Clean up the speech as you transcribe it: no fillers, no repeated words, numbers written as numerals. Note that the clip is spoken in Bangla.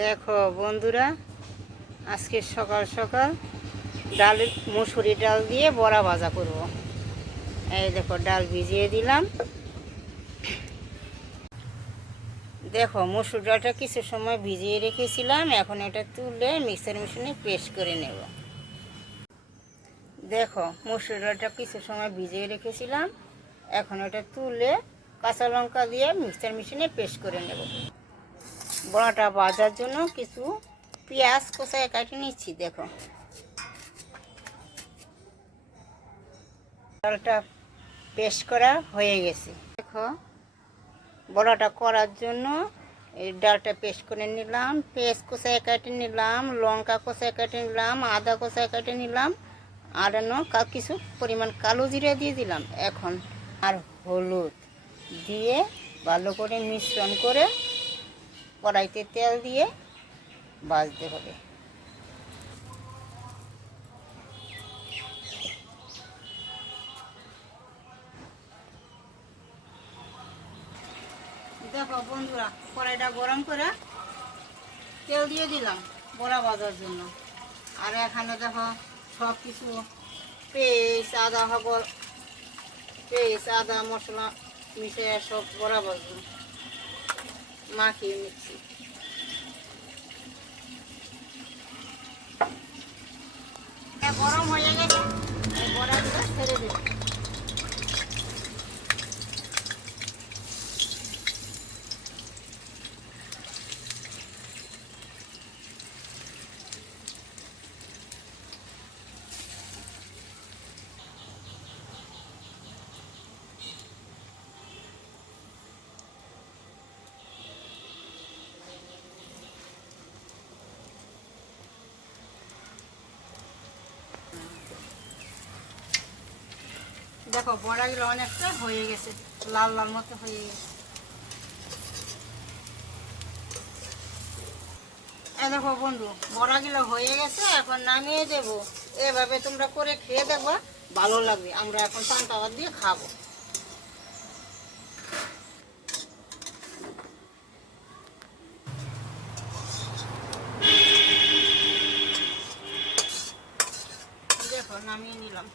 দেখো বন্ধুরা, আজকে সকাল সকাল ডাল মুসুরি ডাল দিয়ে বড়া ভাজা করব। এই দেখো ডাল ভিজিয়ে দিলাম। দেখো মসুর ডালটা কিছু সময় ভিজিয়ে রেখেছিলাম, এখন এটা তুলে মিক্সার মেশিনে পেস্ট করে নেব। দেখো মসুর ডালটা কিছু সময় ভিজিয়ে রেখেছিলাম, এখন এটা তুলে কাঁচা লঙ্কা দিয়ে মিক্সার মেশিনে পেস্ট করে নেব। বড়াটা ভাজার জন্য কিছু পেঁয়াজ কোচায় কাটে নিচ্ছি। দেখো ডালটা পেস্ট করা হয়ে গেছে। দেখো বড়াটা করার জন্য এই ডালটা পেস্ট করে নিলাম, পেঁয়াজ কোচায় কেটে নিলাম, লঙ্কা কোচায় কেটে নিলাম, আদা কোচায় কেটে নিলাম, আর কিছু পরিমাণ কালো জিরা দিয়ে দিলাম। এখন আর হলুদ দিয়ে ভালো করে মিশ্রণ করে কড়াইতে তেল দিয়ে ভাজতে হবে। দেখো বন্ধুরা, কড়াইটা গরম করে তেল দিয়ে দিলাম বড়া ভাজার জন্য। আর এখানে দেখো সব কিছু পেস্ট আদা মশলা মিশিয়ে সব বড়া ভাজবো মাখিয়ে নিচ্ছি। গরম হয়ে গেছে, বড়াগুলো ছেড়ে দেব। দেখো বড়াগুলো অনেকটা হয়ে গেছে, লাল লাল মতো হয়ে গেছে। দেখো বন্ধু, বড়াগুলো হয়ে গেছে, এখন নামিয়ে দেব। এভাবে তোমরা করে খেয়ে দেখবা, ভালো লাগবে। আমরা এখন পান্তা ভাত দিয়ে খাবো। দেখো নামিয়ে নিলাম।